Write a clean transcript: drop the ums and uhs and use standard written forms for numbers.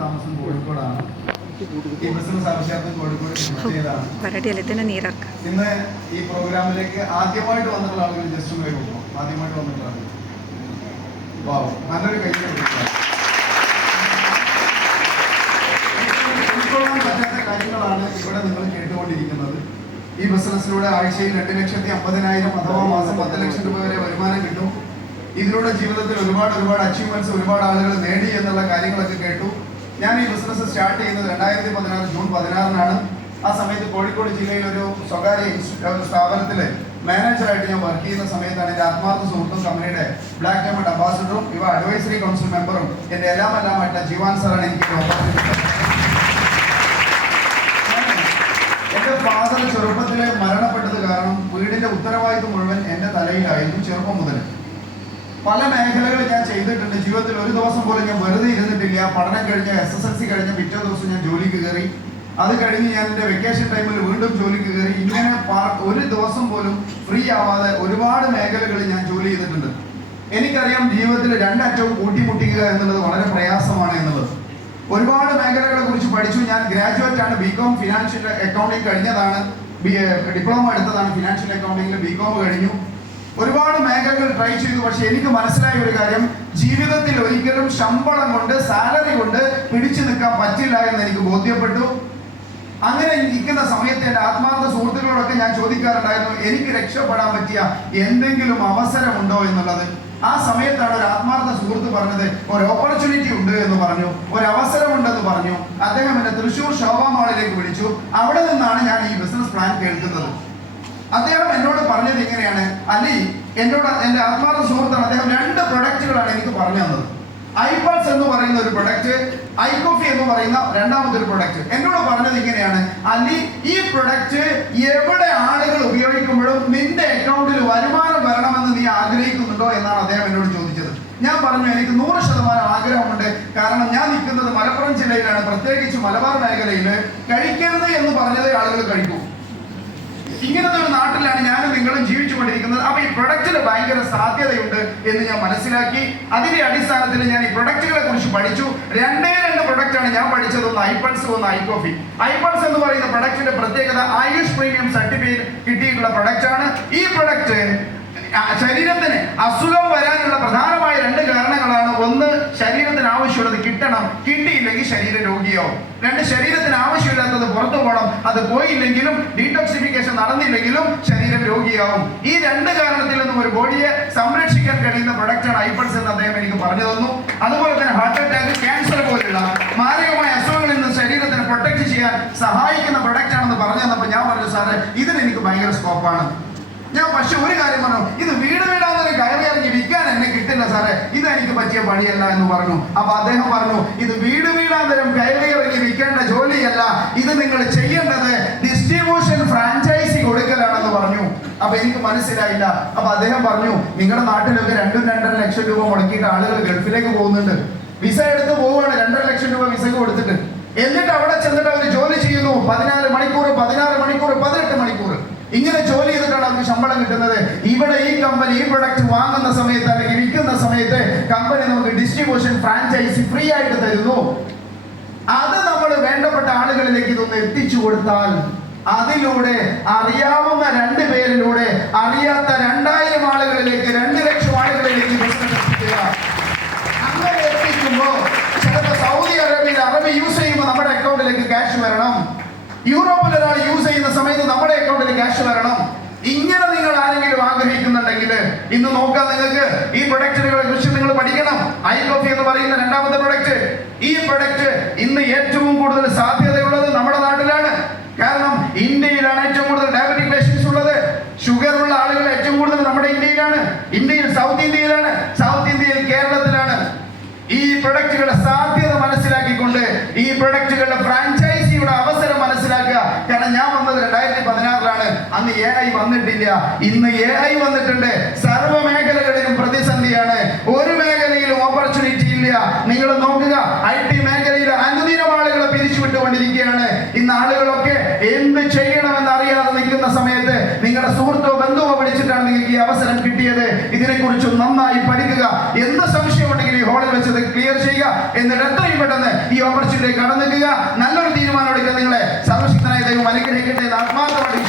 താമസം കോഴിക്കോടാണ്. ഈ ബിസിനസ് ആവശ്യാർത്ഥം കോഴിക്കോട് ഇന്ന് ഈ പ്രോഗ്രാമിലേക്ക് ആദ്യമായിട്ട് വന്നിട്ടുള്ള ആളുകൾ ജസ്റ്റ് കൈ കൊടുക്കും. ആദ്യമായിട്ട് വന്നിട്ടുള്ള ആളുകൾ നല്ലൊരു കൈ ഉൾക്കൊള്ളാൻ പറ്റാത്ത കാര്യങ്ങളാണ് ഇവിടെ നിങ്ങൾ കേട്ടുകൊണ്ടിരിക്കുന്നത്. ഈ ബിസിനസ്സിലൂടെ ആഴ്ചയിൽ 2,50,000 അഥവാ മാസം 10 ലക്ഷം രൂപ വരെ വരുമാനം കിട്ടും. ഇതിലൂടെ ജീവിതത്തിൽ ഒരുപാട് അച്ചീവ്മെന്റ്സ് ഒരുപാട് ആളുകൾ നേടി എന്നുള്ള കാര്യങ്ങളൊക്കെ കേട്ടു. ഞാൻ ഈ ബിസിനസ് സ്റ്റാർട്ട് ചെയ്യുന്നത് 2016 ജൂൺ 16 ആ സമയത്ത് കോഴിക്കോട് ജില്ലയിൽ ഒരു സ്വകാര്യ സ്ഥാപനത്തില് മാനേജറായിട്ട് ഞാൻ വർക്ക് ചെയ്യുന്ന സമയത്താണ് എൻ്റെ ആത്മാർത്ഥ സുഹൃത്തും കമ്പനിയുടെ ബ്ലാക്ക് ഡയമണ്ട് അംബാസിഡറും ഇവ അഡ്വൈസറി കൗൺസിൽ മെമ്പറും എൻ്റെ എല്ലാമായിട്ട് ജീവാൻ സാറാണ് എനിക്ക് എൻ്റെ ഫാദർ ചെറുപ്പത്തിലെ മരണപ്പെട്ടത് കാരണം വീടിന്റെ ഉത്തരവാദിത്വം മുഴുവൻ എൻ്റെ തലയിലായിരുന്നു. ചെറുപ്പം മുതൽ പല മേഖലകൾ ഞാൻ ചെയ്തിട്ടുണ്ട്. ജീവിതത്തിൽ ഒരു ദിവസം പോലും ഞാൻ വെറുതെ ഇരുന്നിട്ടില്ല. പഠനം കഴിഞ്ഞ SSLC കഴിഞ്ഞ പിറ്റേ ദിവസം ഞാൻ ജോലിക്ക് കയറി. അത് കഴിഞ്ഞ് ഞാൻ എൻ്റെ വെക്കേഷൻ ടൈമിൽ വീണ്ടും ജോലിക്ക് കയറി. ഇങ്ങനെ ഒരു ദിവസം പോലും ഫ്രീ ആവാതെ ഒരുപാട് മേഖലകളിൽ ഞാൻ ജോലി ചെയ്തിട്ടുണ്ട്. എനിക്കറിയാം ജീവിതത്തിൽ രണ്ടറ്റവും കൂട്ടിമുട്ടിക്കുക എന്നുള്ളത് വളരെ പ്രയാസമാണ് എന്നുള്ളത്. ഒരുപാട് മേഖലകളെ കുറിച്ച് പഠിച്ചു. ഞാൻ ഗ്രാജുവേറ്റ് ആണ്. BCom ഫിനാൻഷ്യൽ അക്കൗണ്ടിങ് കഴിഞ്ഞതാണ്. ഡിപ്ലോമ എടുത്തതാണ് ഫിനാൻഷ്യൽ അക്കൗണ്ടിങ്ങിൽ. BCom കഴിഞ്ഞു. ഒരുപാട് മേഖലകൾ ട്രൈ ചെയ്തു. പക്ഷെ എനിക്ക് മനസ്സിലായ ഒരു കാര്യം, ജീവിതത്തിൽ ഒരിക്കലും ശമ്പളം കൊണ്ട് സാലറി കൊണ്ട് പിടിച്ചു നിൽക്കാൻ പറ്റില്ല എന്ന് എനിക്ക് ബോധ്യപ്പെട്ടു. അങ്ങനെ ഇരിക്കുന്ന സമയത്ത് എൻ്റെ ആത്മാർത്ഥ സുഹൃത്തുക്കളോടൊക്കെ ഞാൻ ചോദിക്കാറുണ്ടായിരുന്നു, എനിക്ക് രക്ഷപ്പെടാൻ പറ്റിയ എന്തെങ്കിലും അവസരമുണ്ടോ എന്നുള്ളത്. ആ സമയത്താണ് ഒരു ആത്മാർത്ഥ സുഹൃത്ത് പറഞ്ഞത്, ഒരു ഓപ്പർച്യൂണിറ്റി ഉണ്ട് എന്ന് പറഞ്ഞു, ഒരു അവസരമുണ്ടെന്ന് പറഞ്ഞു. അദ്ദേഹം എന്നെ തൃശ്ശൂർ ശോഭാ മാളിലേക്ക് വിളിച്ചു. അവിടെ നിന്നാണ് ഞാൻ ഈ ബിസിനസ് പ്ലാൻ കേൾക്കുന്നത്. അദ്ദേഹം എന്നോട് പറഞ്ഞത് ഇങ്ങനെയാണ്, അലി, എന്നോട് എൻ്റെ ആത്മാർത്ഥ സുഹൃത്താണ്. അദ്ദേഹം 2 പ്രൊഡക്റ്റുകളാണ് എനിക്ക് പറഞ്ഞു തന്നത്. ഐപൾസ് എന്ന് പറയുന്ന ഒരു പ്രൊഡക്റ്റ്, ഐകോഫി എന്ന് പറയുന്ന രണ്ടാമത്തെ ഒരു പ്രൊഡക്റ്റ്. എന്നോട് പറഞ്ഞത് ഇങ്ങനെയാണ്, അലി, ഈ പ്രൊഡക്റ്റ് എവിടെ ആളുകൾ ഉപയോഗിക്കുമ്പോഴും നിന്റെ അക്കൗണ്ടിൽ വരുമാനം വരണമെന്ന് നീ ആഗ്രഹിക്കുന്നുണ്ടോ എന്നാണ് അദ്ദേഹം എന്നോട് ചോദിച്ചത്. ഞാൻ പറഞ്ഞു, എനിക്ക് 100% ആഗ്രഹമുണ്ട്. കാരണം ഞാൻ നിൽക്കുന്നത് മലപ്പുറം ജില്ലയിലാണ്, പ്രത്യേകിച്ച് മലബാർ മേഖലയിൽ കഴിക്കരുത് എന്ന് പറഞ്ഞതേ ആളുകൾ കഴിക്കൂ. ഇങ്ങനത്തെ ഒരു നാട്ടിലാണ് ഞാനും നിങ്ങളും ജീവിച്ചുകൊണ്ടിരിക്കുന്നത്. അപ്പൊ ഈ പ്രൊഡക്റ്റിന് ഭയങ്കര സാധ്യതയുണ്ട് എന്ന് ഞാൻ മനസ്സിലാക്കി. അതിന്റെ അടിസ്ഥാനത്തിൽ ഞാൻ ഈ പ്രൊഡക്റ്റുകളെ കുറിച്ച് പഠിച്ചു. 2 പ്രൊഡക്റ്റാണ് ഞാൻ പഠിച്ചത്. ഒന്ന് ഐപൾസ്, ഒന്ന് ഐകോഫി. ഐപൾസ് എന്ന് പറയുന്ന പ്രൊഡക്റ്റിന്റെ പ്രത്യേകത ആയുഷ് പ്രീമിയം സർട്ടിഫിക്കറ്റ് കിട്ടിയിട്ടുള്ള പ്രൊഡക്റ്റ് ആണ്. ഈ പ്രൊഡക്റ്റ് ശരീരത്തിന് അസുഖം വരാനുള്ള പ്രധാനമായ 2 കാരണങ്ങളാണ്. ഒന്ന്, ശരീരത്തിന് ആവശ്യമുള്ളത് കിട്ടണം, കിട്ടിയില്ലെങ്കിൽ ശരീരം രോഗിയാവും. 2, ശരീരത്തിന് ആവശ്യമില്ലാത്തത് പുറത്തു പോകണം, അത് പോയില്ലെങ്കിലും ഡീടോക്സിഫിക്കേഷൻ നടന്നില്ലെങ്കിലും ശരീരം രോഗിയാവും. ഈ 2 കാരണത്തിൽ നിന്നും ഒരു ബോഡിയെ സംരക്ഷിക്കാൻ കഴിയുന്ന പ്രൊഡക്റ്റാണ് ഐപൾസ് എന്ന് അദ്ദേഹം എനിക്ക് പറഞ്ഞു തന്നു. അതുപോലെ തന്നെ ഹാർട്ട് അറ്റാക്ക്, ക്യാൻസർ പോലുള്ള മാരകമായ അസുഖങ്ങളിൽ നിന്ന് ശരീരത്തിന് പ്രൊട്ടക്ട് ചെയ്യാൻ സഹായിക്കുന്ന പ്രൊഡക്റ്റ് ആണെന്ന് പറഞ്ഞു തന്നപ്പോൾ ഞാൻ പറഞ്ഞു, സാറേ, ഇതിന് എനിക്ക് ഭയങ്കര സ്കോപ്പാണ്. ഞാൻ പക്ഷെ ഒരു കാര്യം പറഞ്ഞു, ഇത് വീടാന്നൊരു കയറി ഇറങ്ങി വിൽക്കാൻ എന്നെ കിട്ടില്ല സാറേ, ഇത് എനിക്ക് പറ്റിയ പണിയല്ല എന്ന് പറഞ്ഞു. അപ്പൊ അദ്ദേഹം പറഞ്ഞു, ഇത് വീടാന്തരം കയറി ഇറങ്ങി വിൽക്കേണ്ട ജോലിയല്ല, ഇത് നിങ്ങൾ ചെയ്യേണ്ടത് ഡിസ്ട്രിബ്യൂഷൻ ഫ്രാഞ്ചൈസി കൊടുക്കലാണെന്ന് പറഞ്ഞു. അപ്പൊ എനിക്ക് മനസ്സിലായില്ല. അപ്പൊ അദ്ദേഹം പറഞ്ഞു, നിങ്ങളുടെ നാട്ടിലൊക്കെ 2-2.5 ലക്ഷം രൂപ മുടക്കിയിട്ട് ആളുകൾ ഗൾഫിലേക്ക് പോകുന്നുണ്ട്. വിസ എടുത്ത് പോവുകയാണ്, 2.5 ലക്ഷം രൂപ വിസക്ക് കൊടുത്തിട്ട്. എന്നിട്ട് അവിടെ ചെന്നിട്ട് അവർ ജോലി ചെയ്യുന്നു. 14 മണിക്കൂർ, 16 മണിക്കൂർ, 18 മണിക്കൂർ ഇങ്ങനെ ജോലി ചെയ്തിട്ടാണ് അവർക്ക് ശമ്പളം കിട്ടുന്നത്. ഇവിടെ ഈ കമ്പനി ഈ പ്രൊഡക്റ്റ് വാങ്ങുന്ന സമയത്ത് അല്ലെങ്കിൽ വിൽക്കുന്ന സമയത്ത് കമ്പനി നമുക്ക് ഡിസ്ട്രിബ്യൂഷൻ ഫ്രാഞ്ചൈസി ഫ്രീ ആയിട്ട് തരുന്നു. അത് നമ്മൾ വേണ്ടപ്പെട്ട ആളുകളിലേക്ക് ഇതൊന്ന് എത്തിച്ചു കൊടുത്താൽ, അതിലൂടെ അറിയാവുന്ന 2 പേരിലൂടെ അറിയാത്ത 2000 ആളുകളിലേക്ക്, 2 ലക്ഷം ആളുകളിലേക്ക് ബിസിനസ് എത്തിക്കുക. അങ്ങനെ എത്തിക്കുമ്പോൾ ചിലപ്പോൾ സൗദി അറേബ്യയിൽ അറബി യൂസ് ചെയ്യുമ്പോൾ നമ്മുടെ അക്കൗണ്ടിലേക്ക് ക്യാഷ് വരണം. യൂറോപ്പിൽ ഒരാൾ യൂസ് ചെയ്യുന്ന സമയത്ത് നമ്മുടെ അക്കൗണ്ടിൽ ക്യാഷ് വരണം. ഇങ്ങനെ നിങ്ങൾ ആരെങ്കിലും ആഗ്രഹിക്കുന്നുണ്ടെങ്കിൽ ഇന്ന് നോക്കാം, നിങ്ങൾക്ക് ഈ പ്രൊഡക്റ്റുകളെ കുറിച്ച് നിങ്ങൾ പഠിക്കണം. ഐകോഫി എന്ന് പറയുന്ന 2ാമത്തെ പ്രൊഡക്റ്റ്, ഈ പ്രൊഡക്റ്റ് ഇന്ന് ഏറ്റവും കൂടുതൽ സാധ്യതയുള്ളത് നമ്മുടെ നാട്ടിലാണ്. കാരണം ഇന്ത്യയിലാണ് ഏറ്റവും കൂടുതൽ ഡയബറ്റിക് പേഷ്യൻസ് ഉള്ളത്. ഷുഗർ ഉള്ള ആളുകൾ ഏറ്റവും കൂടുതൽ നമ്മുടെ ഇന്ത്യയിലാണ്. ഇന്ത്യയിൽ സൗത്ത് ഇന്ത്യയിലാണ്, സൗത്ത് ഇന്ത്യയിൽ കേരളത്തിലാണ്. ഈ പ്രൊഡക്റ്റുകളുടെ സാധ്യത മനസ്സിലാക്കിക്കൊണ്ട് ഈ പ്രൊഡക്റ്റുകളുടെ ഫ്രാഞ്ചൈസിയുടെ അവസരം മനസ്സിലാക്കുക. കാരണം ഞാൻ വന്നത് 2016 അന്ന് AI വന്നിട്ടില്ല. ഇന്ന് AI വന്നിട്ടുണ്ട്. സർവ്വ മേഖലകളിലും പ്രതിസന്ധിയാണ്. ഒരു മേഖലയിലും ഓപ്പർച്യൂണിറ്റി ഇല്ല. നിങ്ങൾ നോക്കുക, IT മേഖലയിൽ അനുദിനം ആളുകളെ പിരിച്ചുവിട്ടുകൊണ്ടിരിക്കുകയാണ്. ഇന്ന് ആളുകളൊക്കെ എന്ത് ചെയ്യണമെന്ന് അറിയാതെ നിൽക്കുന്ന സമയത്ത് നിങ്ങളുടെ സുഹൃത്തോ ബന്ധുവോ പിടിച്ചിട്ടാണ് നിങ്ങൾക്ക് ഈ അവസരം കിട്ടിയത്. ഇതിനെക്കുറിച്ച് നന്നായി പഠിക്കുക. എന്ത് സംശയമുണ്ടെങ്കിൽ ഈ ഹോളിൽ വെച്ചത് ക്ലിയർ ചെയ്യുക. എന്നിട്ട് എത്രയും പെട്ടെന്ന് കടന്ന് ഈ ഓപ്പർച്യൂണിറ്റി കടന്നു നിൽക്കുക. നല്ലൊരു തീരുമാനം എടുക്കുക. നിങ്ങളെ സർവശക്തനായ ദൈവം അനുഗ്രഹിക്കട്ടെ എന്ന് ആത്മാർത്ഥമായിട്ട്